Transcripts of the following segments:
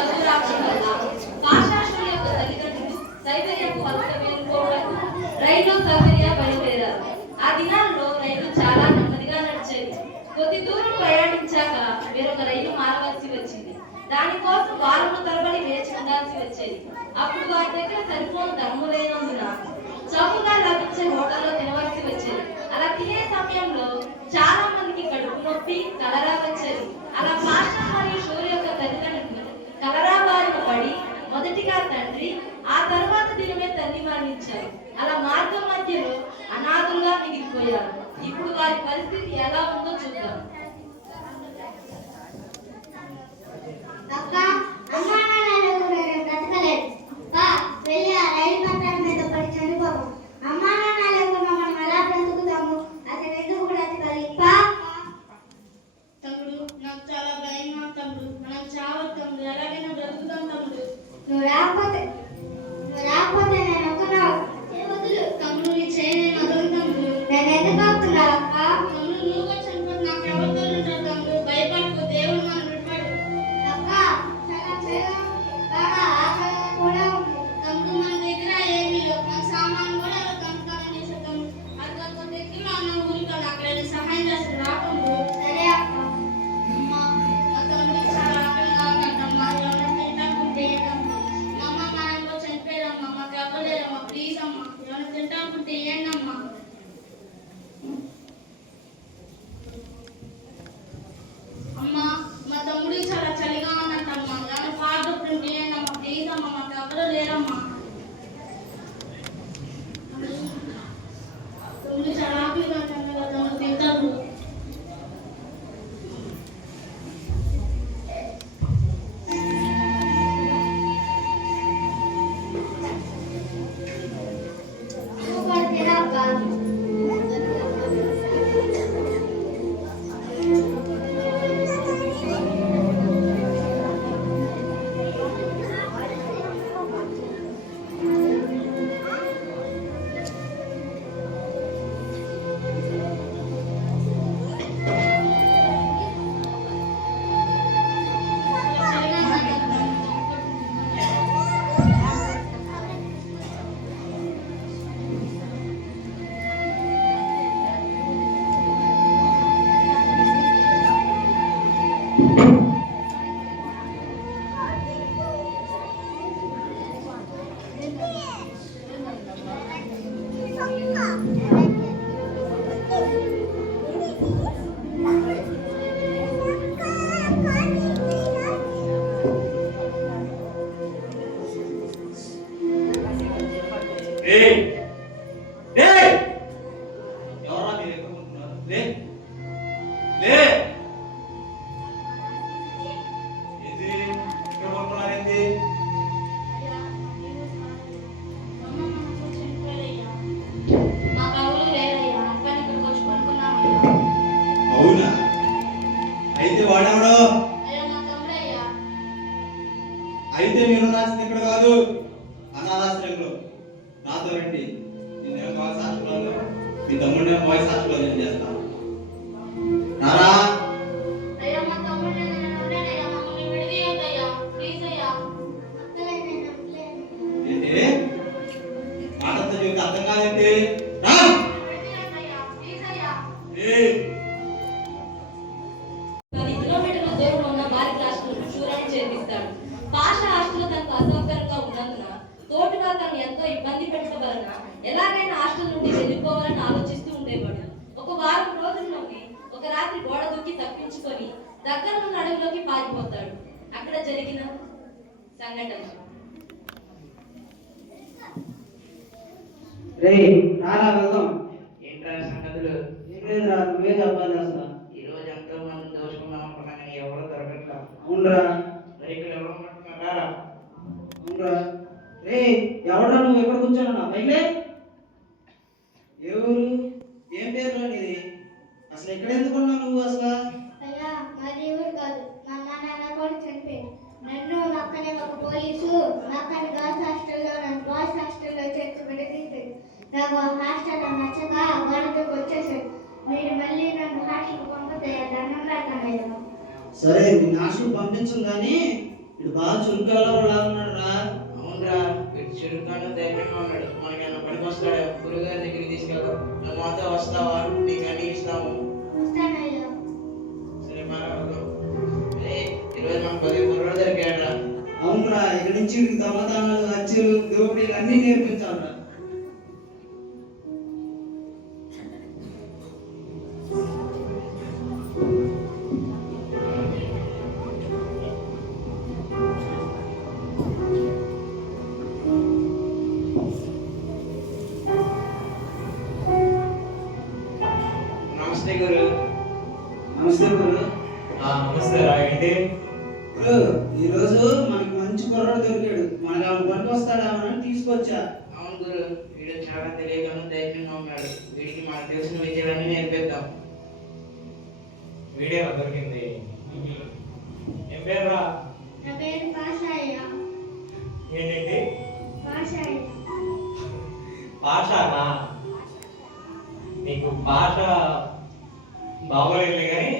చదువు రావడం వల్ల పాశ్చాత్యుల యొక్క తల్లిదండ్రులు సైబీరియాకు వలస వెళ్ళిపోవడానికి రైలు సైబీరియా బయలుదేరారు. ఆ దినాల్లో రైలు చాలా నెమ్మదిగా నడిచేది. కొద్ది దూరం ప్రయాణించాక వేరొక రైలు మారవలసి వచ్చింది. దానికోసం వారము తరబడి వేచి ఉండాల్సి వచ్చేది. అప్పుడు వారి దగ్గర సరిపోని ధనము లేనందున చౌకగా లభించే హోటల్లో తినవలసి వచ్చేది. అలా తినే సమయంలో చాలా మందికి కడుపు నొప్పి, కలరా వచ్చేది. అలా పాషా మరియు షూర్ యొక్క తల్లిదండ్రులు కలరా బారిన పడి మొదటిగా తండ్రి, ఆ తర్వాత దినమే తల్లి మరణించారు. అలా మార్గం మధ్యలో అనాథులుగా మిగిలిపోయారు. ఇప్పుడు వారి పరిస్థితి ఎలా ఉందో చూద్దాం. అయితే మీరు రాసింది ఇక్కడ కాదు, అనాథాశ్రయంలో. నాతో రండి. నేనేం బాయ్స్ హాస్టల్లో, మీ తమ్ముడే బాయ్స్ హాస్టల్లో నేను చేస్తాను. రారా. ఏంటి మాటతో చెబితే అర్థం కాదేంటి? రా. ఎంతో ఇబ్బంది పెట్టడం వలన ఎలాగైనా హాస్టల్ నుండి వెళ్ళిపోవాలని ఆలోచిస్తూ ఉండేవాడు. ఒక వారం రోజుల్లోకి ఒక రాత్రి గోడ దూకి తప్పించుకొని దగ్గరలో అడవిలోకి పారిపోతాడు. అక్కడ జరిగిన సంఘటన. ఏంట్రా సంగతులు? నువ్వే చెప్పాలి. అసలు ఈ రోజు ఎంతో మంది దోచుకుందాం అనుకున్నా కానీ ఎవరు దొరకట్లా. అవునరా. ఇక్కడ ఎవరు పట్టుకున్నారా? అవునరా. ఎవడరా నువ్వు ఎక్కడ కూర్చోన్నా? పైలే ఏ ఊరు, ఏం పేరు నీది? అసలు ఎక్కడ ఎందుకున్నావు నువ్వు? అసలు అయ్యా మాది ఊరు కాదు, మా నాన్న కూడా చనిపోయాడు. నన్ను నక్కనే ఒక పోలీసు నక్కని గర్ల్స్ హాస్టల్లో నన్ను బాయ్స్ హాస్టల్లో చేర్చి విడదీశాడు. నాకు హాస్టల్లో నచ్చక గోడకు వచ్చేసాడు. మీరు మళ్ళీ నన్ను హాస్టల్ పంపితే దండం పెడతాను. సరే, నేను హాస్టల్ పంపించను కానీ ఇటు బాగా చురుకాలో ఉన్నాడు రా. అవునరా, ఇటు చురుకాను ధైర్యంగా ఉన్నాడు. మనకన్నా పనికి వస్తాడు. గురుగారి దగ్గరికి తీసుకెళ్దాం. నువ్వు మాతో వస్తావా? నీకు అన్ని ఇస్తాము. వస్తానయ్యా. సరే బాగా ఈరోజు మనకు 10 కుర్రాడు దొరికాడురా. అవునరా, ఇక్కడి నుంచి ఇటు దొంగతనాలు, హత్యలు, దోపిడీలు అన్నీ నేర్పించాలరా. నమస్తే గురు. నమస్తే గురు. నమస్తే రా. ఏంటి? గురు, ఈరోజు మనకి మంచి కుర్రాడు దొరికాడు. మనకి ఆమె పనికి వస్తాడేమని తీసుకొచ్చా. అవును గురు, వీడు చాలా తెలియకను ధైర్యంగా ఉన్నాడు. వీడికి మనకు తెలిసిన విద్యలన్నీ నేర్పిద్దాం. వీడియో దొరికింది. ఏం పేరు రా? నా పేరు పాషాయ్య. ఏంటండి? పాషాయ్య. భాషనా? నీకు భాష బాగోలేదులే కానీ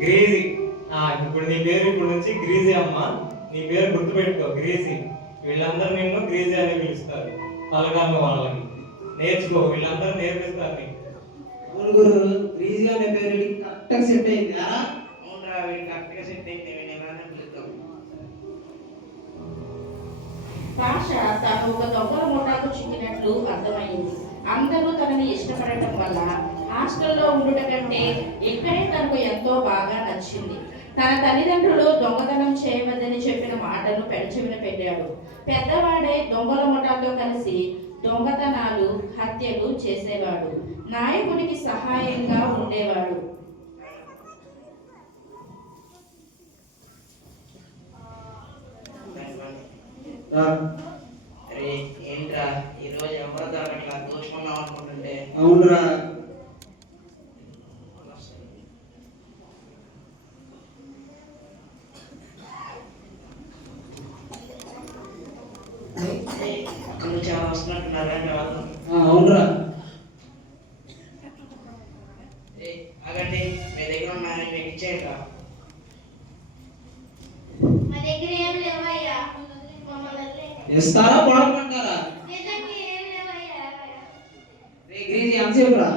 గ్రీజీ. ఇప్పుడు నీ పేరు ఇప్పుడు నుంచి గ్రీజీ అమ్మ. నీ పేరు గుర్తుపెట్టుకో, గ్రీజీ. వీళ్ళందరూ నిన్ను గ్రీజీ అని పిలుస్తారు. పలకాల వాళ్ళకి నేర్చుకో, వీళ్ళందరూ నేర్పిస్తారు నీకు. అవును గురు, గ్రీజీ అనే పేరు కరెక్ట్గా సెట్ అయింది. అవునరా, వీడు కరెక్ట్గా సెట్ అయింది. వీడిని ఎలానే పిలుద్దాం. భాష తాను ఒక దొంగల ముఠాకు చిక్కినట్లు అర్థమైంది. అందరూ తనని ఇష్టపడటం వల్ల హాస్టల్లో ఉండుట కంటే ఇక్కడే తనకు ఎంతో బాగా నచ్చింది. తన తల్లిదండ్రులు దొంగతనం చేయవద్దని చెప్పిన మాటను పెడచెవిన పెట్టాడు. పెద్దవాడే దొంగల ముఠాతో కలిసి దొంగతనాలు, హత్యలు చేసేవాడు. నాయకుడికి సహాయంగా ఉండేవాడు. అరే ఏంట్రా, ఈరోజు ఎవరు దొరకట్లా? దోచుకున్నాం అనుకుంటుంటే. అవునురా. అక్కడ నుంచి చాలా వస్తున్నట్టున్నారు. వాళ్ళు అవునురా. ఆగండి, మీ దగ్గర ఉన్నాయని మీకు ఇచ్చేయండి. మా దగ్గర ఏం లేవయ్యా. మమ్మల్ని ఇస్తారా పోడమంటారా? నిజంగా ఏం లేవయ్యా. గ్రీజీ ఎంతసేపు రా?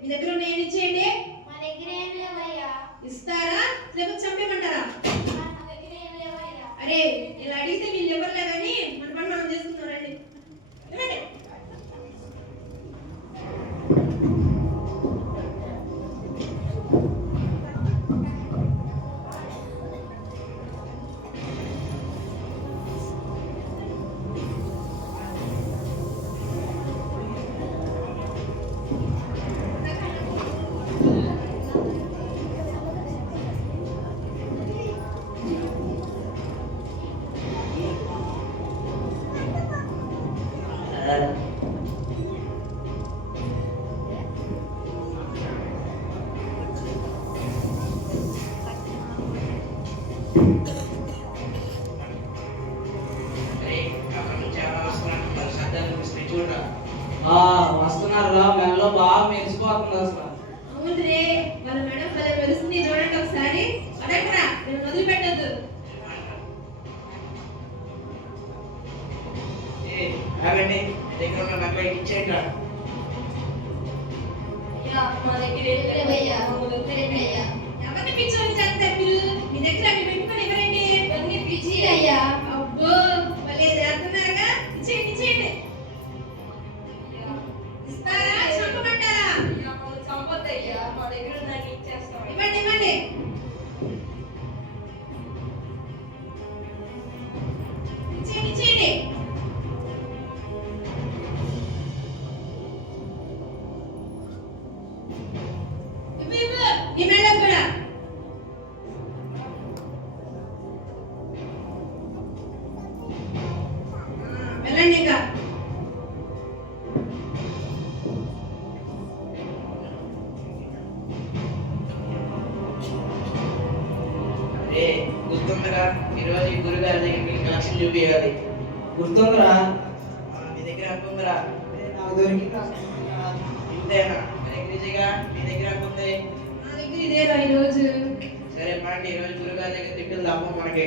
మీ దగ్గర ఉన్నాయని ఇచ్చేయండి. మా దగ్గర ఏం లేవయ్యా. ఇస్తారా లేకపోతే చంపేమంటారా? మా దగ్గర ఏం లేవయ్యా. అరే ఇలా అడిగితే వీళ్ళు ఎవరు లేదని మన పని మనం చేసుకున్నారండి. ఇవ్వండి. అక్కడ నుంచి చాలా వస్తున్నట్టున్నారు. శబ్దాలు వస్తున్నాయి చూడరా. వస్తున్నారా? మెల్లో బాగా మెరిసిపోతుంది అసలు. అవునురే, వాళ్ళ మేడం భలే వెలుస్తుంది. చూడండి ఒకసారి. అడగరా, నేను వదిలిపెట్టద్దు. ఆగండి, మీ దగ్గర ఉన్న నాకు ఇచ్చేయండి. మా దగ్గర ఏం లేవయ్యా. లేవయ్యా. ఎవరిని పిచ్చోని చేస్తారు మీరు? మీ దగ్గర అవి పెట్టుకొని ఎవరండి? ఇవన్నీ పిచ్చి అయ్యా. అబ్బో, భలే చేస్తున్నారుగా. ఇచ్చేయండి, ఇచ్చేయండి. ఇస్తారా చంపమంటారా? సంపదయ్యా, మా దగ్గర నాకు ఇచ్చేస్తాం. ఇవ్వండి, ఇవ్వండి. ఇచ్చేయండి, ఇచ్చేయండి. ఇవ్వు, ఇవ్వు. ఈ మేడం కూడా. వెళ్ళండి ఇంకా. ఏ గుర్తుందిగా, ఈరోజు ఈ గురుగారి దగ్గరికి కలెక్షన్ చూపించాలి. గుర్తుందిరా? మీ దగ్గర ఎంత ఉందిరా? నాకు దొరికి ఇంతేనా? మీ దగ్గర ఇదేగా మీ దగ్గర ఎంత ఉంది? నా దగ్గర ఇదేరా ఈరోజు. సరే పండి ఈరోజు గురుగారి దగ్గర తిట్టులు తప్ప మనకి.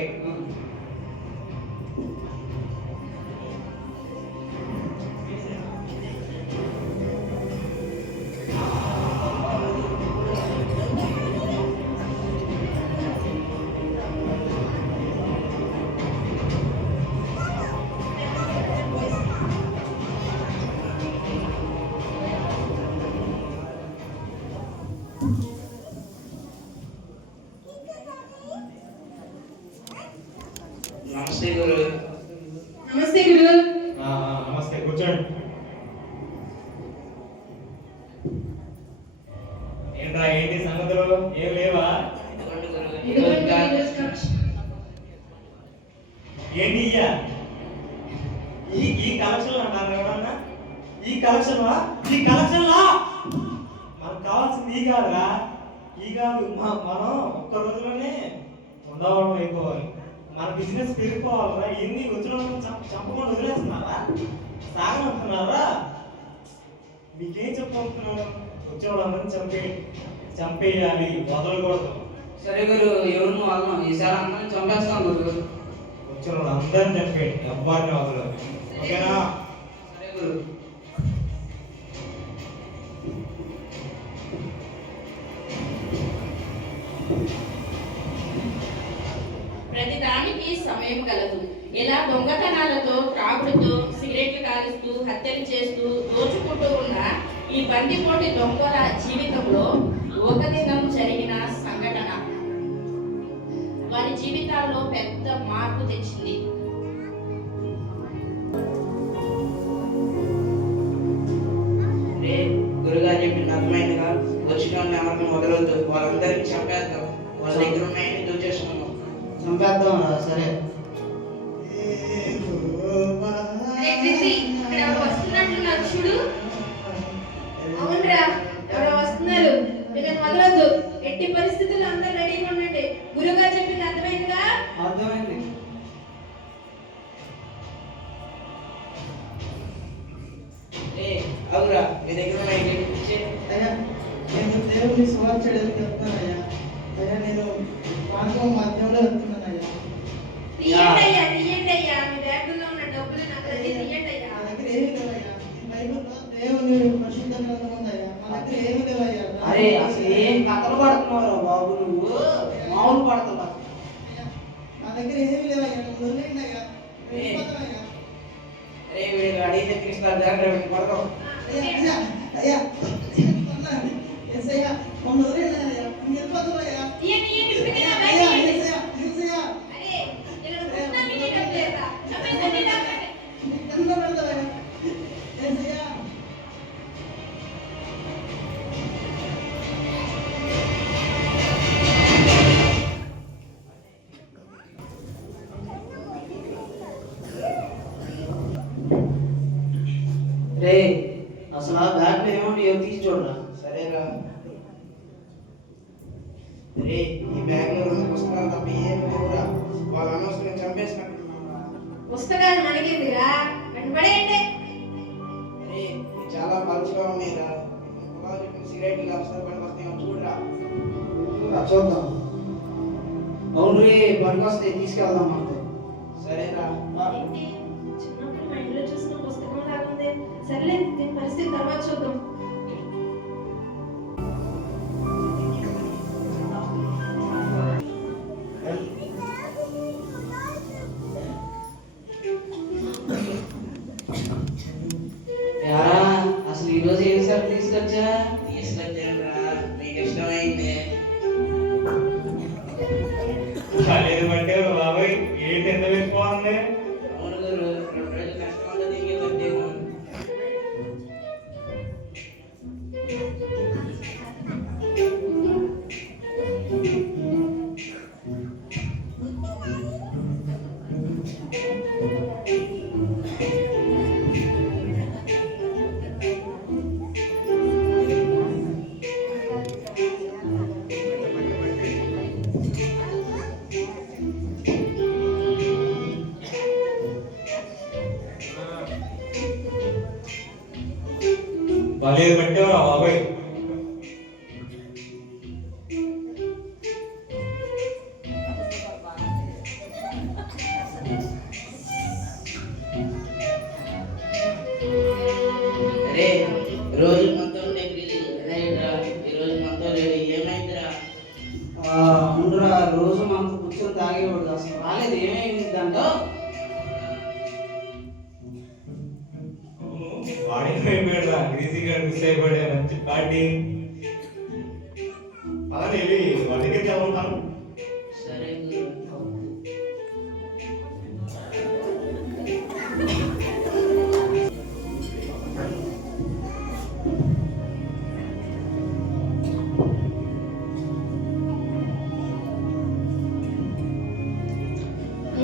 నమస్తే గురు. నమస్తే గురు. నమస్తే, కూర్చోండి. ఏంట్రా, ఏంటి సంగతులు? ఏం లేవా? ఇదిగోండి గురు. ఇదిగోండి ఈరోజు ఈరోజు కలెక్షన్. ఏంటి ఇయ్యా? ఈ కలెక్షన్ అంటారు ఎవరన్నా? ఈ కలెక్షన్ మనకు కావాల్సింది ఈ కాదురా, ఈ కాదు. మనం ఒక్క రోజులోనే ఉండవడం అయిపోవాలి. మన బిజినెస్ పెరిగిపోవాలరా. ఎన్ని వచ్చిన చంపకుండా వదిలేస్తున్నారా? సాగనంటున్నారా? మీకేం చెప్పనుకున్నాను? వచ్చే వాళ్ళందరినీ చంపేయాలి, వదలకూడదు. సరే గురు, ఎవరిని వాళ్ళం ఈసారి అందరిని చంపేస్తాం గురు. వచ్చిన వాళ్ళందరినీ చంపేయండి, ఎవ్వరిని వదలదు. ఓకేనా? సరే గురు. ప్రతి దానికి సమయం కలదు. ఇలా దొంగతనాలతో, త్రాగుడుతో, సిగరెట్లు కాలుస్తూ, హత్యలు చేస్తూ, దోచుకుంటూ ఉన్న ఈ బందిపోటి దొంగల జీవితంలో ఒక దినం జరిగిన సంఘటన వారి జీవితాల్లో పెద్ద మార్పు తెచ్చింది. గురుగారు చెప్పింది అర్థమైందిగా. వచ్చిన వాళ్ళని ఎవరిని వదలొద్దు, వాళ్ళందరికీ చంపేద్దాం. వాళ్ళ దగ్గర ఉన్నాయని దోచేసుకున్నాం. చంపేద్దాం రా. సరే. అరే క్రిసి, అక్కడ ఎవరో వస్తున్నట్టున్నారు చూడు. అవునరా, ఎవరో వస్తున్నారు. వీళ్ళని వదలొద్దు. ఎట్టి పరిస్థితుల్లో అందరూ రెడీగా ఉండండి. గురుగారు చెప్పింది అర్థమైందిగా? అర్థమైంది. అవురా, మీ దగ్గర ఉన్నాయి ఇచ్చే. అయ్యా, నేను దేవుని సువార్త చేయడానికి వెళ్తున్నానయ్యా. అయ్యా, నేను మార్గం మధ్యంలో వెళ్తున్నానయ్యా. తీయండి అయ్యా, తీయండి అయ్యా. మీ బ్యాగుల్లో ఉన్న డబ్బులు నాకు అది తీయండి అయ్యా. నా దగ్గర ఏమీ లేవయ్యా. ఈ బైబిల్లో దేవుని పరిశుద్ధ గ్రంథం ఉందయ్యా. నా దగ్గర ఏమీ లేవయ్యా. అరే అసలు ఏం కథలు పడుతున్నావు బాబు, నువ్వు మామూలు పడుతున్నావు. అయ్యా, నా దగ్గర ఏమీ లేవయ్యా. నువ్వు వదిలేయండి అయ్యా. నేను వెళ్ళిపోతానయ్యా. అరే వీడు అడిగితే తీసుకున్నారు జాగ్రత్త పడతావు. అయ్యా, అయ్యా, అయ్యా, కొన్నాను. యేసయ్యా, మమ్మల్ని వదిలేయండి అయ్యా. నేను వెళ్ళిపోతానయ్యా. తీయండి, తీయండి, ఇప్పటికే నా బ్యాగ్ అయ్యా, తీయండి. యేసయ్యా, యేసయ్యా. అరే, ఇలా వస్తున్నా మీకే డబ్బు లేదా? చంపేయండి, చంపేయండి. నీకు దండం పెడతావయ్యా. యేసయ్యా. రే, అసలు ఆ బ్యాగ్లో ఏముంటాయో తీసి చూడరా. సరేరా. రే ఈ బ్యాగ్లో ఉన్న పుస్తకాలు తప్ప ఏమి లేవురా. వాళ్ళు అనవసరంగా చంపేసినట్టున్నారా. పుస్తకాలు మనకేందిరా? వెంటబడేయండి. రే ఇవి చాలా పలుచగా ఉన్నాయిరా. పొలాలు చెప్పిన సిగరెట్లు కాస్త పనికి వస్తాయేమో చూడరా. చూద్దాం. అవును రే, పనికొస్తే తీసుకెళ్దాం మనతో. సరేరా. ఏంటి? చిన్నప్పుడు మా ఇంట్లో చూసిన పుస్తకం లాగుంది. సర్లే, దీని పరిస్థితి తర్వాత చూద్దాం. యారా, అసలు ఈరోజు ఏం సార్ తీసుకొచ్చా? తీసుకొచ్చానురా, మీకు ఇష్టమైంది. లేదు అంటే బాబాయ్, ఏంటి ఎంత వెళ్ళిపోతుంది? అవును గురు, 2 రోజులు కష్టమంతా తిరిగి వచ్చేమో. బాలేదు పెట్టేవరా బాబాయ్. ఏంటి? పదని వెళ్ళి వాళ్ళ దగ్గరికి వెళ్తాను. సరే గురు.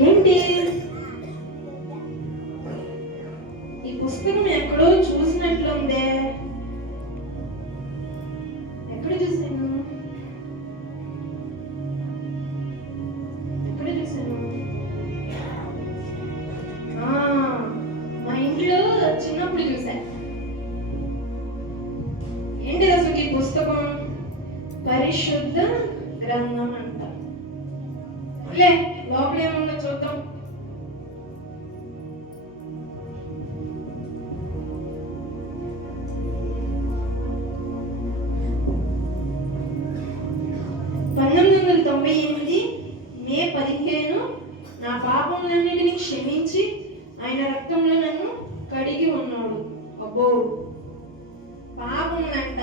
ఏంటి ఈ పుస్తకం ఎక్కడో చూసినట్లుందే. ఎక్కడ చూసాను? ఎక్కడ చూసాను? మా ఇంట్లో చిన్నప్పుడు చూసా. ఏంటి అసలు ఈ పుస్తకం? పరిశుద్ధ గ్రంథం అంట. లే లోపల ఏముందో చూద్దాం. మే 15 నా పాపములన్నిటిని క్షమించి ఆయన రక్తంలో నన్ను కడిగి ఉన్నాడు. అబ్బో, పాపములంట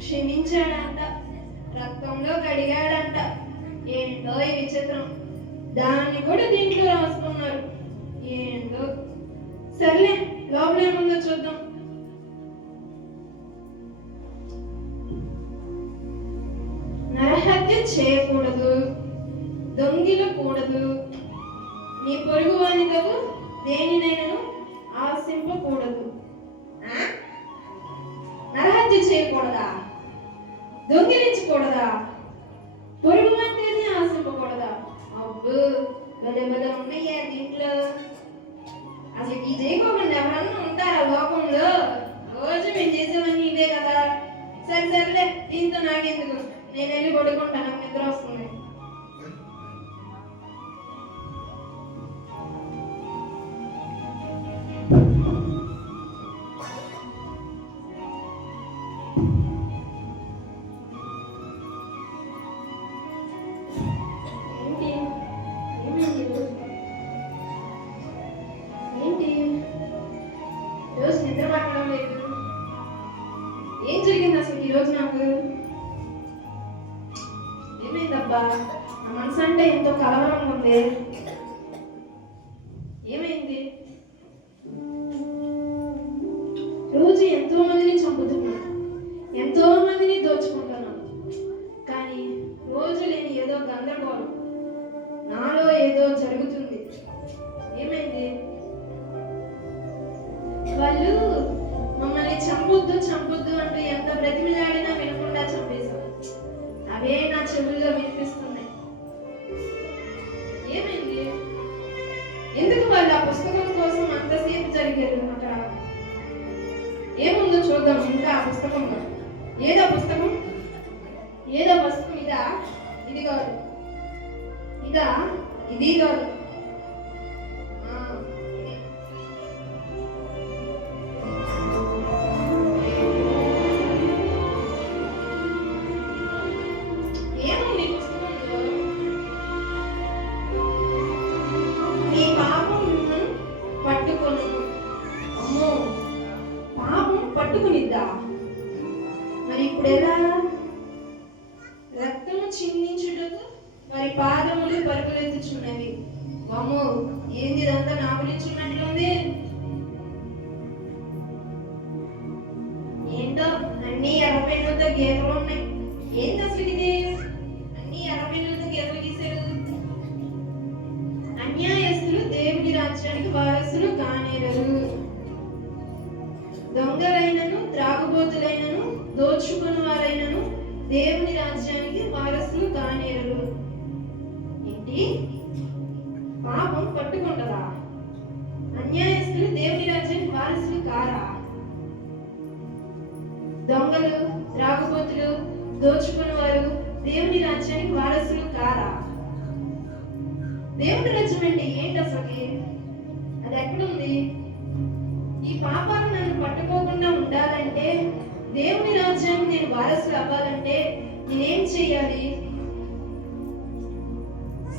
క్షమించాడంట, రక్తంలో కడిగాడంట. ఏంటో ఈ విచిత్రం. దాన్ని కూడా దీంట్లో రాసుకున్నారు. ఏంటో. సర్లే లోపల ఏముందో చూద్దాం. నరహత్య చేయకూడదు, దొంగిలకూడదు, నీ పొరుగు వానిదగు దేనినైనను ఆశింపకూడదు. నరహత్య చేయకూడదా? దొంగిలించకూడదా? పొరుగు వానిని ఆశింపకూడదా? అబ్బు, భలే భలే ఉన్నాయా దీంట్లో. అసలు ఈ చేయకోకుండా ఎవరన్నా ఉంటారా లోకంలో? రోజు మేము చేసేవన్నీ ఇదే కదా. సర్లే దీంతో నాకెందుకు, నేను వెళ్ళి పడుకుంటా, నాకు నిద్ర వస్తుంది. ఏంటి రోజు నిద్ర పట్టడం లేదు. ఏం జరిగింది అసలు ఈరోజు? నాకు ఏమైందబ్బా? నా మనసు అంటే ఎంతో కలవరంగా ఉంది. ఏమైంది? రోజు ఎంతో మందిని చంపుతున్నాను, ఎంతో మందిని దోచుకుంటున్నాను, కానీ రోజు లేని ఏదో గందరగోళం, నాలో ఏదో జరుగుతుంది. ఏమైంది? వాళ్ళు మమ్మల్ని చంపొద్దు చంపొద్దు అంటూ ఎంత బ్రతిమిలాడినా వినకుండా చంపేశారు. అవే నా చెవుల్లో వినిపిస్తున్నాయి. ఏమైంది? ఎందుకు వాళ్ళు ఆ పుస్తకం కోసం అంతసేపు జరిగారు అక్కడ? ఏముందో చూద్దాం ఇంకా ఆ పుస్తకంలో. ఏదో పుస్తకం? ఏదో పుస్తకం ఇదా? ఇది కాదు, ఇదా? ఇది కాదు. ఏముంది పుస్తకంలో? నీ పాపం పట్టుకొను. అమ్మో, పాపం పట్టుకునిద్దా? మరి ఇప్పుడు ఎలా? రక్తము చిందించుటకు వారి పాదములు పరుగులెత్తుచున్నవి. అమ్మో, ఏంది ఇదంతా నా గురించి ఉన్నట్లుంది. ఏంటో అన్ని ఎర్రపెన్నులతో గీతలు ఉన్నాయి. ఏంటి అసలు ఇది? అన్ని ఎర్రపెన్నులతో గీతలు గీశారు. అన్యాయస్తులు దేవుని రాజ్యానికి వారసులు కానేరరు. దొంగలైనను, త్రాగుబోతులైనను, దోచుకుని వారైనను దేవుని రాజ్యానికి వారసులు కానేరరు. ఏంటి? పాపం పట్టుకుంటదా? అన్యాయస్తులు దేవుని రాజ్యానికి వారసులు కారా? దొంగలు, త్రాగుబోతులు, దోచుకుని వారు దేవుని రాజ్యానికి వారసులు కారా? దేవుని రాజ్యం అంటే ఏంటి అసలు? అది ఎక్కడుంది? ఈ పాపాలు నన్ను పట్టుకోకుండా ఉండాలంటే, దేవుని రాజ్యానికి నేను వారసులు అవ్వాలంటే నేనేం చెయ్యాలి?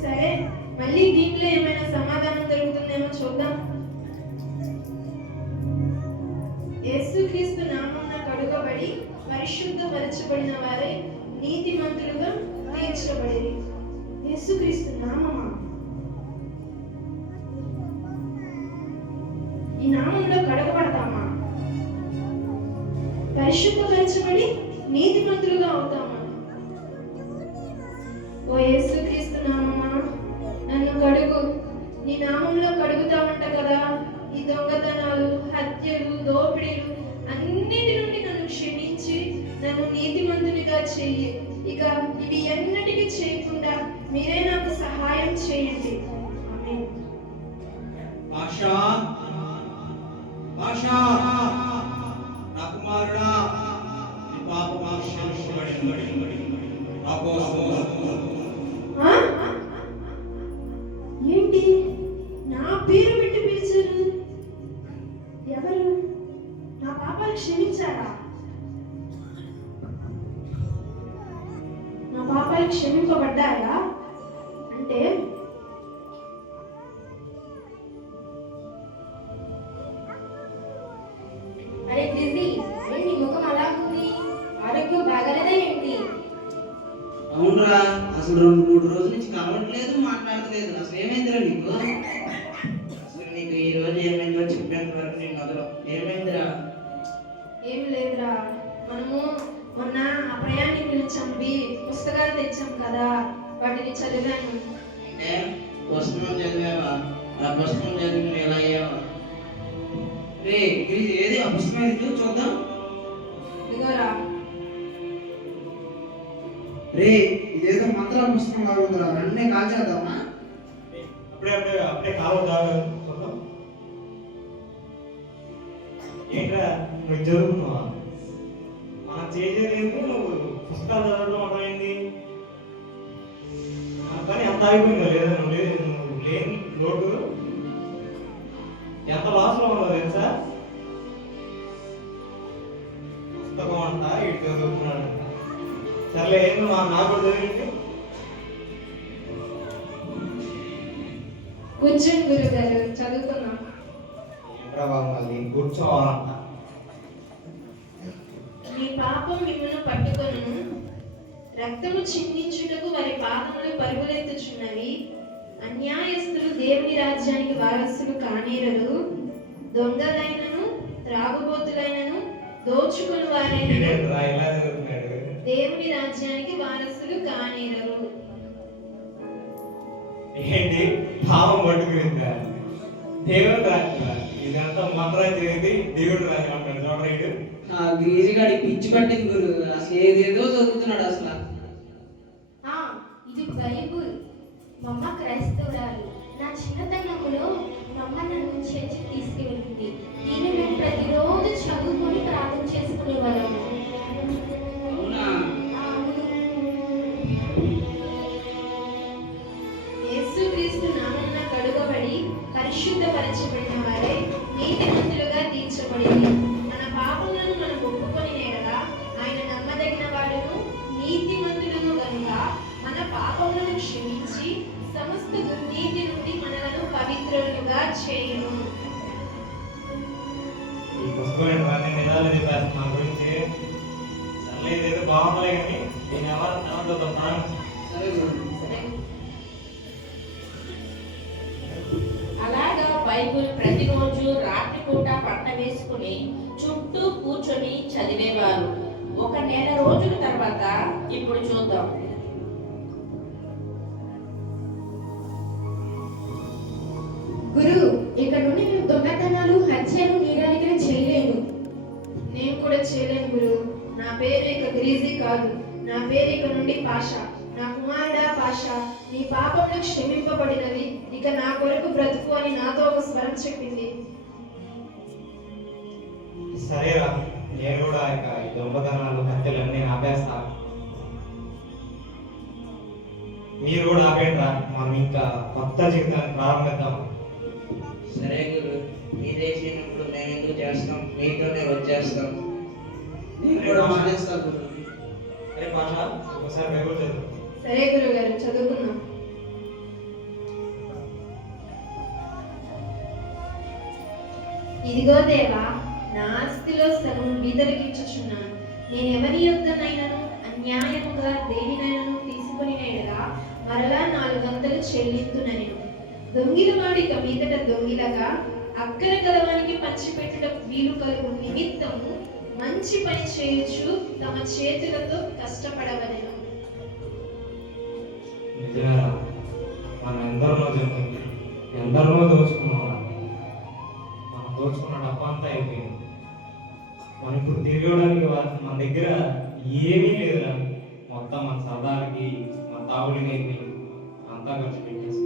సరే, మళ్ళీ దీంట్లో ఏమైనా సమాధానం దొరుకుతుందేమో చూద్దాం. యేసుక్రీస్తు నామమున కడుగబడి పరిశుద్ధపరచబడిన వారే నీతిమంతులుగా తీర్చబడిరి. యేసుక్రీస్తు నామమా? ఈ నామంలో కడగబడతామా? పరిశుద్ధపరచబడి నీతిమంతులుగా అవుతామా? ఓ యేసుక్రీస్తు నామమా, నన్ను కడుగు. నీ నామంలో కడుగుతామంట కదా. ఈ దొంగతనాలు, హత్యలు, దోపిడీలు అన్నిటి నుండి నన్ను క్షమించి నన్ను నీతిమంతునిగా చెయ్యి. ఇక ఇవి ఎన్నటికీ చేయకుండా మీరే నాకు సహాయం చేయండి. ఆమేన్. భాషా భాషా నా కుమారుడా, నీ పాపము క్షమించబడింది. నా కోసం ఆ? ఏంటి నా పేరు పెట్టి పిలిచారు? ఎవరు? నా పాపాలు క్షమించారా? నా పాపాలు క్షమింపబడ్డాయా? అంటే అరే క్రిజీ, ఏంటి ముఖం అలా ఉంది? ఆరోగ్యం బాగాలేదా ఏంటి? అవునరా, అసలు 2-3 రోజుల నుంచి కలవట్లేదు, మాట్లాడట్లేదు. అసలు ఏమైందిరా నీకు? అసలు నీకు ఈ రోజు ఏమైందో చెప్పేంత వరకు నేను మొదలు. ఏమైందిరా? ఏం లేదురా, మనము మొన్న ఆ ప్రయాణికులు చంపి పుస్తకాలు తెచ్చాం కదా, వాటిని చదివాను. అంటే పుస్తకం చదివావా? ఆ పుస్తకం చదివి నువ్వు ఎలా అయ్యావా? రే గిరిజి, ఏది ఆ పుస్తకం ఏది చూద్దాం. ఇదిగోరా. రే ఇదేదో మంత్రాల పుస్తకం లాగా ఉందిరా, వెంటనే కాల్చేద్దామా? అప్పుడే కాలు తాగు చూద్దాం. ఏంట్రా నువ్వు చదువుకున్నావా? మనం చేసేది నువ్వు పుస్తకాలు చదవడం అర్థమైంది. మన పని ఎంత అయిపోయిందో లేదా? నువ్వు లేని లోటు ఎంత లాస్లో ఉన్నావు తెలుసా? పుస్తకం అంట ఇటు చదువుతున్నాడంట. సర్లే, ఏంటో నాకు కూడా చదివింది. కూర్చోండి గురుగారు, చదువుకున్నాం. ఏంట్రా బాబు, మళ్ళీ కూర్చోవాలంట. మీ పాపం మిమ్మల్ని పట్టుకొను, రక్తము చిందించుటకు వారి పాపములు పరుగులెత్తుచున్నవి. అన్యాయస్తులు దేవుని రాజ్యానికి వారసులు కానేరరు. దొంగలైనను త్రాగుబోతులైనను దోచుకుని వారైనను ఏంట్రా ఇలా చదువుతున్నాడు? దేవుని రాజ్యానికి వారసులు కానేరరు. ఏంటి పాపం పట్టుకునిందా? దేవుడు రాజ్యం ఇదంతా మంత్రం చేసి దేవుడు రాజ్యం అంటాడు. చూడరేడు ఆ గిరిజి గాడి పిచ్చి పట్టింది గురు, అసలు ఏదేదో చదువుతున్నాడు అసలు. ఇది బైబుల్. మా అమ్మ క్రైస్తవురాలు. నా చిన్నతనంలో మా అమ్మ నన్ను చర్చికి తీసుకువెళ్ళింది. దీన్ని మేము ప్రతిరోజు చదువుకొని ప్రార్థన చేసుకునేవాళ్ళము. అవునా? యేసుక్రీస్తు నామమున కడుగబడి పరిశుద్ధపరచబడిన వారే నీతిమంతులుగా తీర్చబడింది. మన పాపములను మనం ఒప్పుకొని నేడగా ఆయన నమ్మదగిన వాడును నీతిమంతుడును గనుక మన పాపములను క్షమించి సమస్త దుర్నీతి నుండి మనలను పవిత్రులుగా చేయును. ఈ పుస్తకం నేను నిజాలు చెప్పేస్తాను నా గురించి. సర్లే, ఇదేదో బాగుండలే కానీ నేను ఎవరు చదువుతాను. సరే గురు. అలాగా బైబుల్ ప్రతిరోజు రాత్రిపూట పట్ట వేసుకుని చుట్టూ కూర్చొని చదివేవారు. 1 నెల రోజుల తర్వాత ఇప్పుడు చూద్దాం. గురు, ఇక నుండి నేను దొంగతనాలు, హత్యలు, నీరానికలు చేయలేను. నేను కూడా చేయలేను గురు. నా పేరు ఇక గ్రీజీ కాదు, నా పేరు ఇక నుండి పాషా. నా కుమారుడా పాషా, నీ పాపములు క్షమింపబడినవి, ఇక నా కొరకు బ్రతుకు అని నాతో ఒక స్వరం చెప్పింది. సరేరా, నేను కూడా ఇక ఈ దొంగతనాలు హత్యలన్నీ ఆపేస్తా. మీరు కూడా ఆపేంట్రా, మనం ఇంకా కొత్త జీవితాన్ని ప్రారంభిద్దాం. సరే గురు, మీరే చేయనప్పుడు మేము ఎందుకు చేస్తాం? మీతోనే వచ్చేస్తాం. నేను కూడా మానేస్తాను గురు. సరే పాషా, ఒకసారి బైబిల్ చదువు. సరే గురుగారు, చదువుకుందాం. ఇదిగో దేవా, నా ఆస్తిలో సగం బీదలకు ఇచ్చుచున్నాను. నేను ఎవరి యొద్దనైనను అన్యాయముగా దేనినైనను తీసుకొని నేడగా మరలా 400 చెల్లింతునని. దొంగిల వాడిక మీదట దొంగిలగా అక్కర గలవానికి పంచిపెట్టుట వీలు కలుగు నిమిత్తము మంచి పని చేయొచ్చు తమ చేతులతో కష్టపడవలెను. నిజమేరా, మనం ఎందరినో దోచుకున్నాం. మనం దోచుకున్న డబ్బా అంతా అయిపోయింది. మనం ఇప్పుడు తిరగడానికి మన దగ్గర ఏమీ లేదురా. మొత్తం మన సరదాలకి మన తాగుడికి అయిపోయింది. అంతా ఖర్చు పెట్టేసి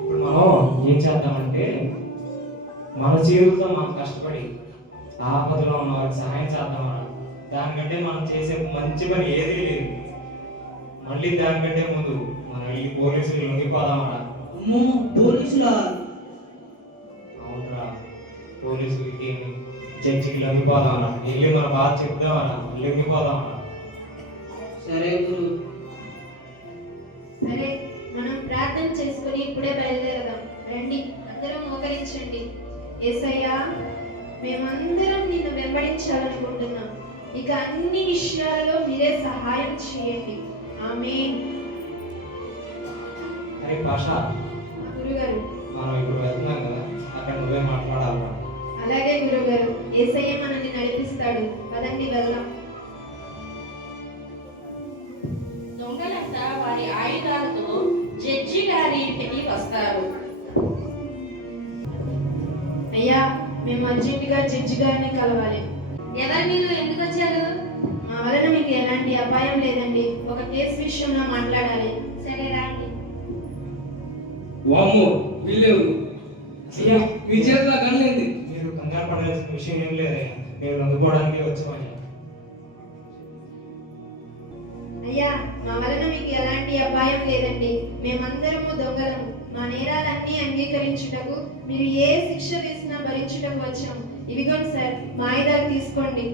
ఇప్పుడు మనం ఏం చేద్దామంటే మన జీవితం మనం కష్టపడి ఆపదలో ఉన్న వారికి సహాయం చేద్దామన్నా. దానికంటే మనం చేసే మంచి పని ఏదీ లేదు. మళ్ళీ దానికంటే ముందు మనం ఈ పోలీసులు లొంగిపోదామన్నా. అమ్మో, పోలీసులా? అవునరా, పోలీసులకి జడ్జికి లొంగిపోదామన్నా. వెళ్ళి మన బాధ చెప్దామన్నా, లొంగిపోదామన్నా. సరే గురు. సరే, మనం ప్రార్థన చేసుకుని ఇప్పుడే బయలుదేరదాం. రండి, అందరం మోకరించండి. యేసయ్యా, మేమందరం నిన్ను వెంబడించాలనుకుంటున్నాం. ఇక అన్ని విషయాలలో మీరే సహాయం చేయండి. ఆమేన్. అరే పాషా, గురుగారు. మనం ఇప్పుడు వెళ్తున్నాం కదా, అక్కడ నువ్వే మాట్లాడాలరా. అలాగే గురుగారు, యేసయ్య మనల్ని నడిపిస్తాడు. పదండి వెళ్దాం. దొంగలంతా వారి ఆయుధాలతో జడ్జి గారి ఇంటికి వస్తారు. అయ్యా, మేము అర్జెంటుగా జడ్జి గారిని కలవాలి. ఎవరు మీరు? ఎందుకు వచ్చారు? మా వలన మీకు ఎలాంటి అపాయం లేదండి. ఒక కేసు విషయంలో మాట్లాడాలి. సరే రండి. వామ్మో, వీళ్ళెవరు? అయ్యా, మీ చేతిలో కళ్ళేంది? మీరు కంగారు పడాల్సిన విషయం ఏం లేదయ్యా. మీరు లొంగిపోవడానికి వచ్చామయ్యా. అయ్యా, మా వలన మీకు ఎలాంటి అపాయం లేదండి. మేమందరము దొంగలము. మా నేరాలన్నీ అంగీకరించుటకు, మీరు ఏ శిక్ష వేసినా భరించుటకు వచ్చాము. ఇవిగోండి సార్, మా ఆయుధాలు తీసుకోండి.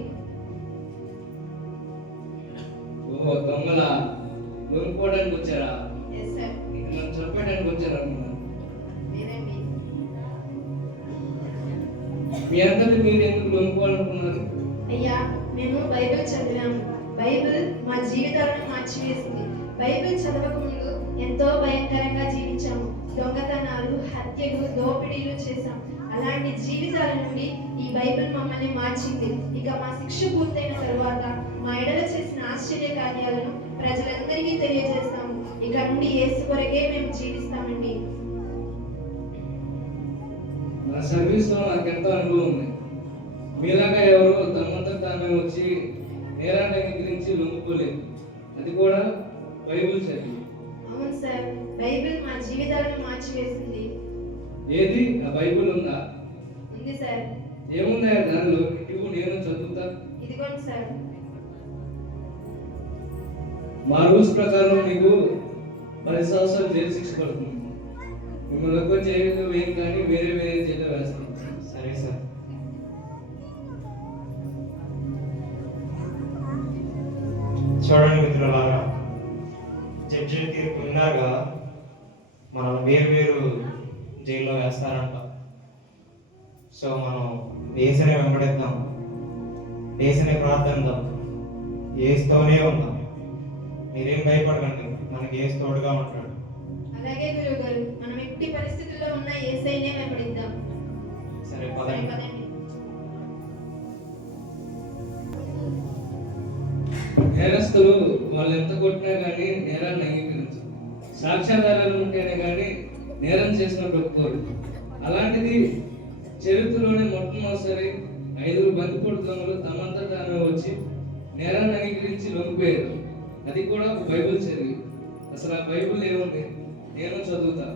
ఓహో, దొంగలా? లొంగిపోవడానికి వచ్చారా? Yes sir. ఇక నన్ను చంపేయడానికి వచ్చారా? లేదండి. మీ అందరినీ మీరు ఎందుకు లొంగిపోవాలనుకున్నారు? అయ్యా, మేము బైబిల్ చదివాము. బైబిల్ మా జీవితాలను మార్చివేసింది. బైబిల్ చదవక ముందు ఎంతో భయంకరంగా జీవించాము. దొంగతనాలు, హత్యలు, దోపిడీలు చేశాం. అలాంటి జీవితాల నుండి ఈ బైబిల్ మమ్మల్ని మార్చింది. ఇక మా శిక్ష పూర్తయిన తరువాత మా ఎడల చేసిన ఆశ్చర్య కార్యాలను ప్రజలందరికీ తెలియజేస్తాము. ఇక నుండి యేసు కొరకే మేము జీవిస్తామండి. నా సర్వీస్లో నాకు ఎంతో అనుభవం ఉంది. మీలాగా ఎవరో తమంతా తామే వచ్చి నేరాన్ని అంగీకరించి లొంగిపోలేదు. అది కూడా బైబిల్ చదివి. అవును సార్, బైబిల్ మా జీవితాలను మార్చివేసింది. ఏది? ఆ బైబిల్ ఉందా? ఉంది సార్. ఏమున్నాయా దానిలో? ఇటు నేను చదువుతా. ఇదిగోండి సార్. మా రూల్స్ ప్రకారం మీకు 10 సంవత్సరాలు జైలు శిక్ష పడుతుంది. మిమ్మల్ని ఒక్క జైలు వేయం కానీ వేరే జైలు వేస్తాం. సరే సార్. చూడండి మిత్రులారా, జడ్జి తీర్పు విన్నారుగా, మనం వేరు జైల్లో వేస్తారంట. సో మనం యేసునే వెంబడిద్దాం, యేసునే ప్రార్థిద్దాం, యేసుతోనే ఉందాం. మీరేం భయపడకండి, మనకి యేసు తోడుగా ఉంటాడు. అలాగే గురువు గారు, మనం ఎట్టి పరిస్థితుల్లో ఉన్న యేసయ్యనే వెంబడిద్దాం. సరే పదండి. పదండి. నేరస్తులు వాళ్ళు ఎంత కొట్టినా కానీ నేరాన్ని అంగీకరించరు. సాక్ష్యాధారాలు ఉంటేనే కానీ నేరం చేసినట్టు ఒప్పుకోరు. అలాంటిది చరిత్రలోనే మొట్టమొదటిసారి 5 బందిపోటు దొంగలు తమంతా తామే వచ్చి నేరాన్ని అంగీకరించి లొంగిపోయారు. అది కూడా ఒక బైబిల్ చదివి. అసలు ఆ బైబిల్ ఏముంది? నేను చదువుతా.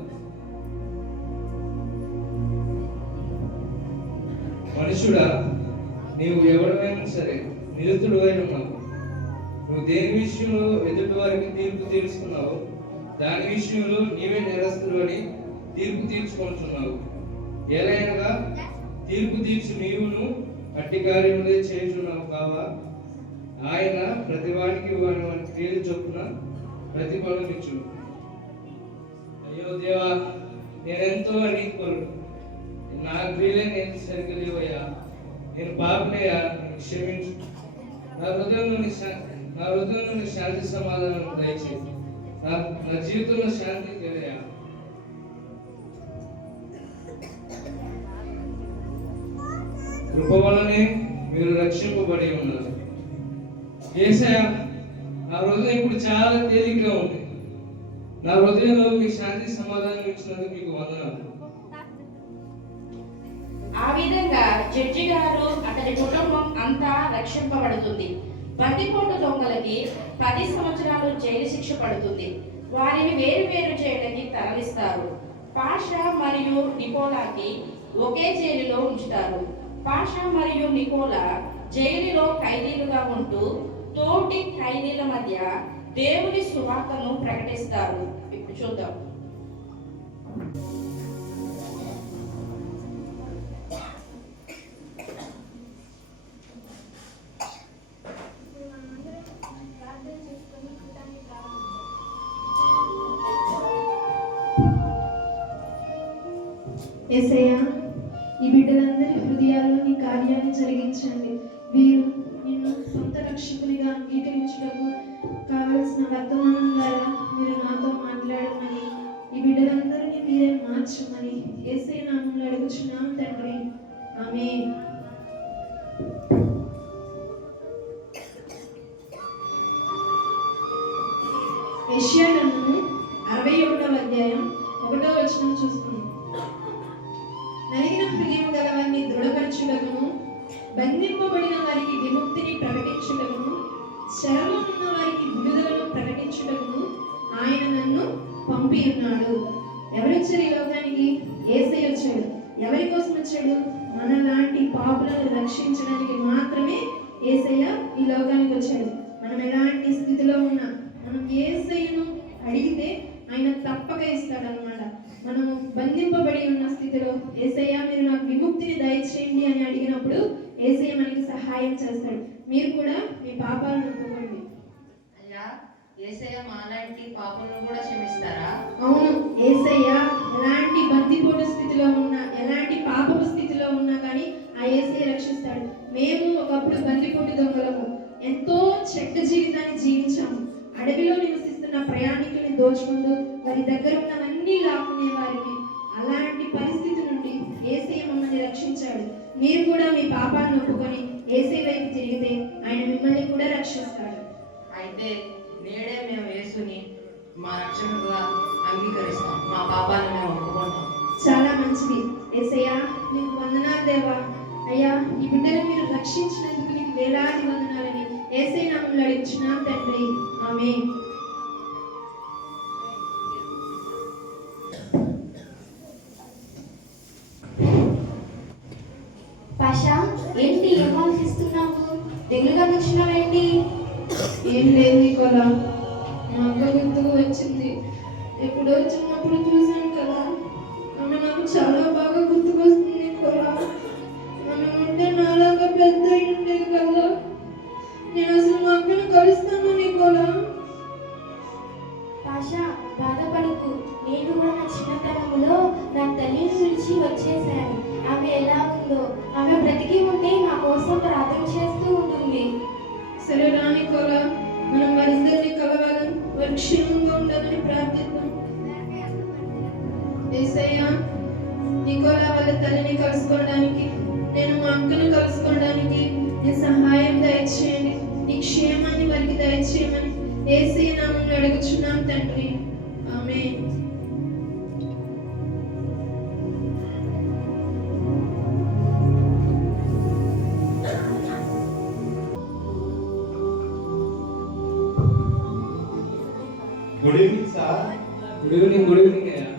మనుషుడా, నీవు ఎవడమైనా సరే నిలుతుడు అయి ఉన్నావు. నువ్వు దేని విషయంలో ఎదుటి వారికి తీర్పు తీర్చుకున్నావు, దాని విషయంలో నీవే నేరస్తుడు అని తీర్పు తీర్చుకుంటున్నావు. ఏలైనగా తీర్పు తీర్చు నీవును అట్టి కార్యములే చేయుచున్నావు కావా? ఆయన ప్రతివానికి వాని క్రియలు చొప్పున ప్రతిఫలమిచ్చును. అయ్యో దేవా, నేనెంతో నీకు నా క్రియలే నేను సరిగ్గా లేవయ్యా. నేను పాపనయ్యా, నన్ను క్షమించు. నా హృదయంలోని శాంతి సమాధానం దయచేయి. నా జీవితంలో శాంతి తెలియ. కృప వలనే మీరు రక్షింపబడి ఉన్నారు. యేసయ్యా, నా హృదయం ఇప్పుడు చాలా తేలిగ్గా ఉంది. నా హృదయంలో మీ శాంతి సమాధానం ఇచ్చినందుకు మీకు వందనాలు. ఆ విధంగా జడ్జి గారు అతని కుటుంబం అంతా రక్షింపబడుతుంది. బందిపోటు దొంగలకి 10 సంవత్సరాలు జైలు శిక్ష పడుతుంది. వారిని వేరు వేరు జైలుకి తరలిస్తారు. పాషా మరియు నికోలాకి ఒకే జైలులో ఉంచుతారు. పాషా మరియు నికోలా జైలులో ఖైదీలుగా ఉంటూ తోటి ఖైదీల మధ్య దేవుని సువార్తను ప్రకటిస్తారు. ఇప్పుడు చూద్దాం. యేసయ్యా, ఈ బిడ్డలందరి హృదయాల్లో నీ కార్యాన్ని జరిగించండి. వీరు నిన్ను సొంత రక్షకునిగా అంగీకరించుటకు కావలసిన వర్తమానం ద్వారా మీరు నాతో మాట్లాడమని, ఈ బిడ్డలందరినీ మీరే మార్చమని యేసయ్య నామములో అడుగుచున్నాం తండ్రి. ఆమేన్. యెషయా గ్రంథము 61వ అధ్యాయం 1వ వచనం చూస్తున్నాం. నలిగిన హృదయం గల వారిని దృఢపరచుటకును, బంధింపబడిన వారికి విముక్తిని ప్రకటించుటకును, చెరలో ఉన్న వారికి విడుదలను ప్రకటించుటకును ఆయన నన్ను పంపి ఉన్నాడు. ఎవరొచ్చారు ఈ లోకానికి? యేసయ్య వచ్చాడు. ఎవరి కోసం వచ్చాడు? మనలాంటి పాపులను రక్షించడానికి మాత్రమే యేసయ్య ఈ లోకానికి వచ్చాడు. మనం ఎలాంటి స్థితిలో ఉన్నా మనం యేసయ్యను అడిగితే ఆయన తప్పక ఇస్తాడు అన్నమాట. మనము బంధింపబడి ఉన్న స్థితిలో యేసయ్య మీరు నాకు విముక్తిని దయచేయండి అని అడిగినప్పుడు యేసయ్య మనకి సహాయం చేస్తాడు. మీరు కూడా మీ పాపాలను ఒప్పుకోండి. అయ్యా, యేసయ్య మాలాంటి పాపలను కూడా క్షమిస్తారా? అవును, యేసయ్య ఎలాంటి బందిపోటు స్థితిలో ఉన్నా, ఎలాంటి పాపపు స్థితిలో ఉన్నా కానీ ఆ యేసయ్య రక్షిస్తాడు. మేము ఒకప్పుడు బందిపోటు దొంగలము, ఎంతో చెడ్డ జీవితాన్ని జీవించాము. అడవిలో నివసిస్తున్న ప్రయాణికుల్ని దోచుకుంటూ వారి దగ్గర ఉన్నవన్నీ లాక్కునే వారిని. అలాంటి పరిస్థితి నుండి యేసయ్య మమ్మల్ని రక్షించాడు. మీరు కూడా మీ పాపాలను ఒప్పుకొని యేసయ్య వైపు తిరిగితే ఆయన మిమ్మల్ని కూడా రక్షిస్తాడు. అయితే నేడే మేము యేసుని మా రక్షకుడుగా అంగీకరిస్తాం. మా పాపాలను మేము ఒప్పుకుంటాం. చాలా మంచిది. యేసయ్య నీకు వందనాలు దేవా. అయ్యా, ఈ బిడ్డను మీరు రక్షించినందుకు నీకు వేలాది వందనాలని యేసయ్య నామములో అడుగుచున్నాం తండ్రి. ఆమేన్. పాషా, ఏంటి ఏం ఆలోచిస్తున్నావు? దిగులుగా కూర్చున్నావేంటి? ఏం లేదు నికోలా, మా అక్క గుర్తుకు వచ్చింది. ఎప్పుడో చిన్నప్పుడు చూశాను కదా, ఆమె నాకు చాలా బాగా గుర్తుకొస్తుంది నికోలా. ఆమె ఉంటే నాలాగా పెద్ద ఉండేది కదా. నేను అసలు మా అక్కను కలుస్తాను నికోలా. పాషా, బాధపడకు. నేను కూడా నా చిన్నతనంలో నా తల్లిని విడిచి వచ్చేసాను. ఆమె ఎలా ఉందో, ఆమె బ్రతికి ఉంటే నా కోసం ప్రార్థన చేస్తూ ఉంటుంది. సరే రా నికోలా, మనం వారిద్దరిని కలవాలని, వారి క్షేమంగా ఉండాలని ప్రార్థిద్దాం. యేసయ్య, నికోలా వాళ్ళ తల్లిని కలుసుకోవడానికి, నేను మా అక్కను కలుసుకోవడానికి నీ సహాయం దయచేయండి. నీ క్షేమాన్ని వారికి దయచేయమని యేసయ్య నామములో అడుగుచున్నాం తండ్రి. ఆమేన్. Good evening sir. Good evening. Good evening అయ్యా.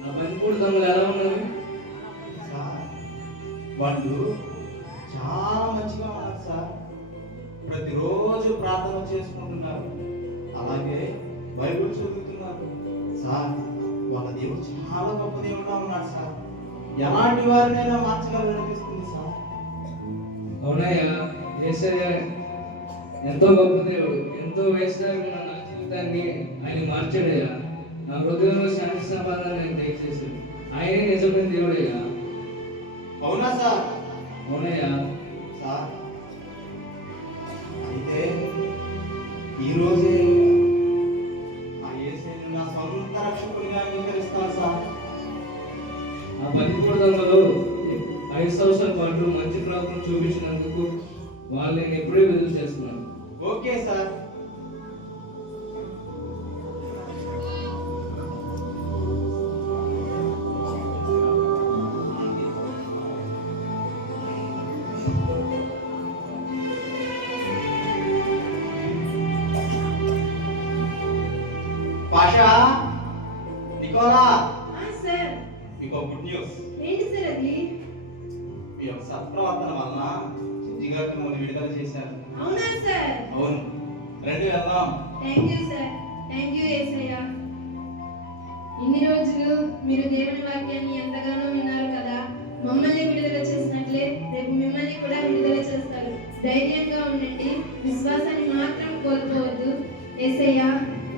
నా బందిపోటు దొంగలు ఎలా ఉన్నారు? సార్, వాళ్ళు చాలా మంచిగా ఉన్నారు సార్. ప్రతిరోజు ప్రార్థన చేసుకుంటున్నారు, అలాగే బైబిల్ చదువుతున్నారు సార్. వాళ్ళ దేవుడు చాలా గొప్ప దేవుడుగా ఉన్నాడు సార్. ఎలాంటి వారినైనా మార్చగలనిపిస్తుంది సార్. అవునయ్యా, యేసయ్య ఎంతో గొప్ప దేవుడు. ఎంతో వయసులో ఉన్న నా జీవితాన్ని ఆయన మార్చాడయ్యా. నా హృదయంలో శాంతి సమాధానం ఆయన దయచేసాడు. ఆయనే నిజమైన దేవుడయ్యా. అవునా సార్? అవునయ్యా. సార్ అయితే ఈరోజే ఆ యేసుని నా సొంత రక్షకునిగా అంగీకరిస్తాను సార్. ఆ 13 దొంగలు 5 సంవత్సరాల పాటు మంచి ప్రవర్తన చూపించినందుకు వాళ్ళు నేను ఎప్పుడే విడుదల చేస్తున్నాను. Okay sir. Pasha, Nicola, sir మీకు గుడ్ న్యూస్. ఏంటి సార్ అది? మీ యొక్క సత్ప్రవర్తన వలన జిజ్జి గారు మిమ్మల్ని విడుదల చేశారు. అవునా సార్? అవును, రండి వెళ్దాం. Thank you sir. Thank you Yesayya. ఇన్ని రోజులు మీరు దేవుని వాక్యాన్ని ఎంతగానో విన్నారు కదా. మమ్మల్ని విడుదల చేసినట్లే రేపు మిమ్మల్ని కూడా విడుదల చేస్తారు. ధైర్యంగా ఉండండి, విశ్వాసాన్ని మాత్రం కోల్పోవద్దు. యేసయ్య,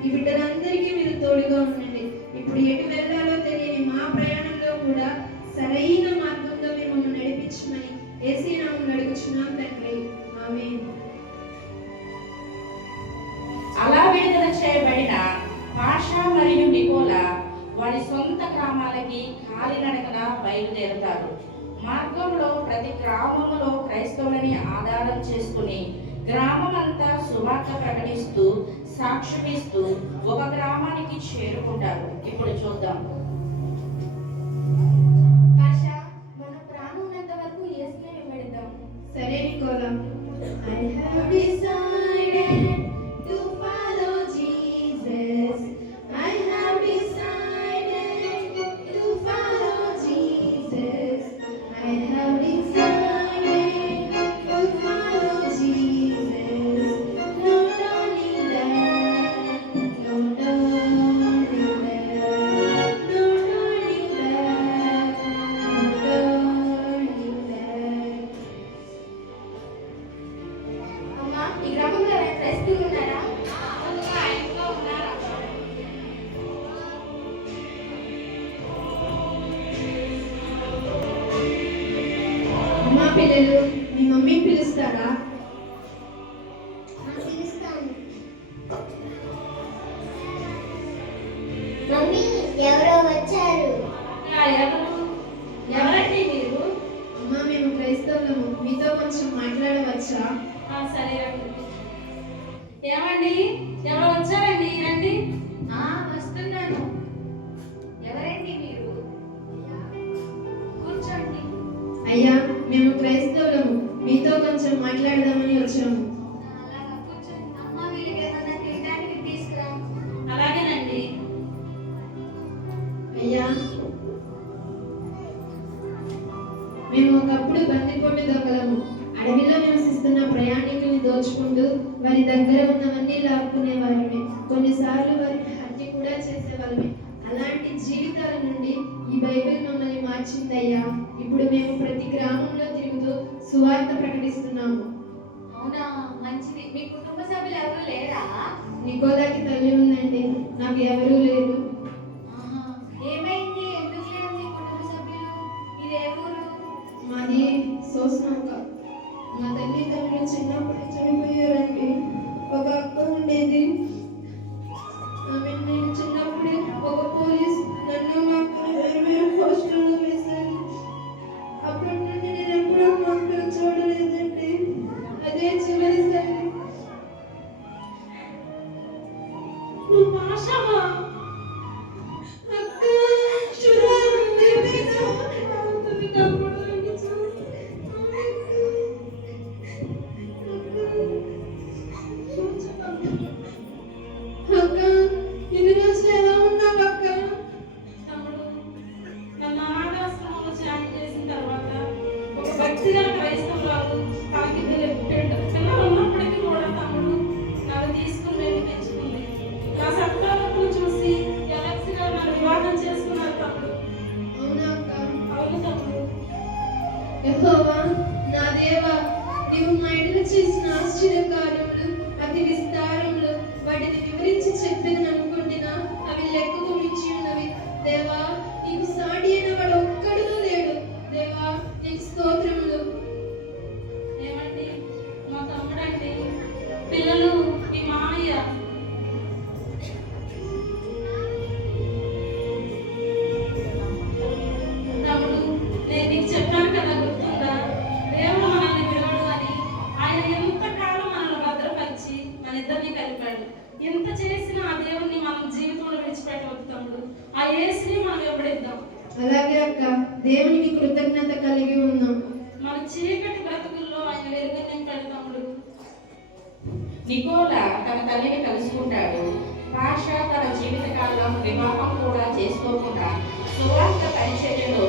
ఈ బిడ్డలందరికీ మీరు తోడుగా ఉండండి. ఇప్పుడు ఎటు వెళ్ళాలో తెలియని మా ప్రయాణంలో కూడా సరైన మార్గంలో మీరు మమ్మల్ని నడిపించమని యేసయ్య నామములో అడుగుచున్నాం తండ్రి. ఆమేన్. అలా విడుదల చేయబడిన పాషా మరియు నికోలా వారి సొంత గ్రామాలకి కాలినడకన బయలుదేరుతారు. మార్గంలో ప్రతి గ్రామంలో క్రైస్తవులని ఆధారం చేసుకుని గ్రామమంతా సువార్త ప్రకటిస్తూ సాక్ష్యమిస్తూ ఒక గ్రామానికి చేరుకుంటారు. ఇప్పుడు చూద్దాం. పాషా, మన ప్రాణం ఉన్నంత వరకు యేసునే వెంబడిద్దాం. సరే Nicola. I have decided to follow Jesus. I have decided to follow Jesus. I have decided to follow Jesus. No turning back, no turning back, no turning back, no turning back. అమ్మా, ఈ గ్రామంలో ఎవరైనా క్రైస్తవులు ఉన్నారా? అమ్మా పిల్లలు, మీ మమ్మీని పిలుస్తారా? పిలుస్తాను. మమ్మీ, ఎవరో వచ్చారు. ఎవరండి మీరు? అమ్మా, మేము క్రైస్తవులము. మీతో కొంచెం మాట్లాడవచ్చా? సరే రండి. ఏమండి, ఎవరు వచ్చారండి? రండి. వస్తున్నాను. ఎవరండి మీరు? కూర్చోండి. అయ్యా, మేము క్రైస్తవులము. మీతో కొంచెం మాట్లాడదామని వచ్చాము. అలాగా కూర్చోండి. అమ్మ, వీళ్ళకి ఏమన్నా తినడానికి తీసుకురా. అలాగేనండి. అయ్యా, మేము ఒకప్పుడు బందిపోటు దొంగలము. అడవిలో నివసిస్తున్న ప్రయాణికుల్ని దోచుకుంటూ వారి దగ్గర ఉన్నవన్నీ లాక్కునేవారమే. కొన్నిసార్లు వారిని హత్య కూడా చేసేవాళ్ళమే. అలాంటి జీవితాల నుండి ఈ బైబిల్ మమ్మల్ని మార్చిందయ్యా. ఇప్పుడు మేము ప్రతి గ్రామంలో తిరుగుతూ సువార్త ప్రకటిస్తున్నాము. అవునా, మంచిది. మీ కుటుంబ సభ్యులు ఎవరు లేరా? నికోలాకి తల్లి ఉందండి, నాకు ఎవరూ లేరు. ఏమైంది? ఎందుకు లేరు మీ కుటుంబ సభ్యులు? మీరే ఊరు? మాది సోస్నాక. మా తల్లిదండ్రులు చిన్నప్పుడే చనిపోయారండి. ఒక అక్క ఉండేది. ఆమె నేను చిన్నప్పుడే ఒక పోలీస్ నన్ను మా అక్కను వేరు హాస్టల్లో వేశారు. అప్పటి నుండి నేను ఎప్పుడూ మా అక్కను చూడలేదండి. అదే చివరిసారి. నువ్వు పాషావా? అక్క చూడాలి మీద అవుతుంది తప్పుడు అక్క, ఇన్ని రోజులు ఎలా ఉన్నావు అక్క? తమ్ముడు, నన్ను అనాథాశ్రమంలో జాయిన్ చేసిన తర్వాత ఒక భక్తిగల క్రైస్తవురాలు తనకి పిల్లలు ఉన్నప్పటికీ కూడా తమ్ముడు నన్ను తీసుకుని వెళ్ళి పెంచుకుంది. నా సత్ప్రవర్తన చూసి ఎలక్సి గారు నన్ను వివాహం చేసుకున్నారు తమ్ముడు. అవునా అక్క? అవును తమ్ముడు. యెహోవా, నా దేవా, నీవు మా ఎడల చేసిన ఆశ్చర్య కార్యములు అతి విస్తారములు. వాటిని వివరించి చెప్పేది నమ్ముకుంటున్నా, అవి లెక్కకు మించి ఉన్నవి. దేవా, నీకు సాటి అయిన వాడు ఒక్కడునూ లేడు. దేవా, నీకు స్తోత్రములు. ఏమండి విడిచిపెట్టవద్దు తమ్ముడు. ఆ యేసుని మనం వెంబడిద్దాం. అలాగే అక్క, దేవునికి కృతజ్ఞత కలిగి ఉన్నాం. మన చీకటి బ్రతుకుల్లో ఆయన వెలుగు నింపాడు తమ్ముడు. నికోలా తన తల్లిని కలుసుకుంటాడు. పాషా తన జీవితకాలం వివాహం కూడా చేసుకోకుండా సువార్త పరిచర్యలో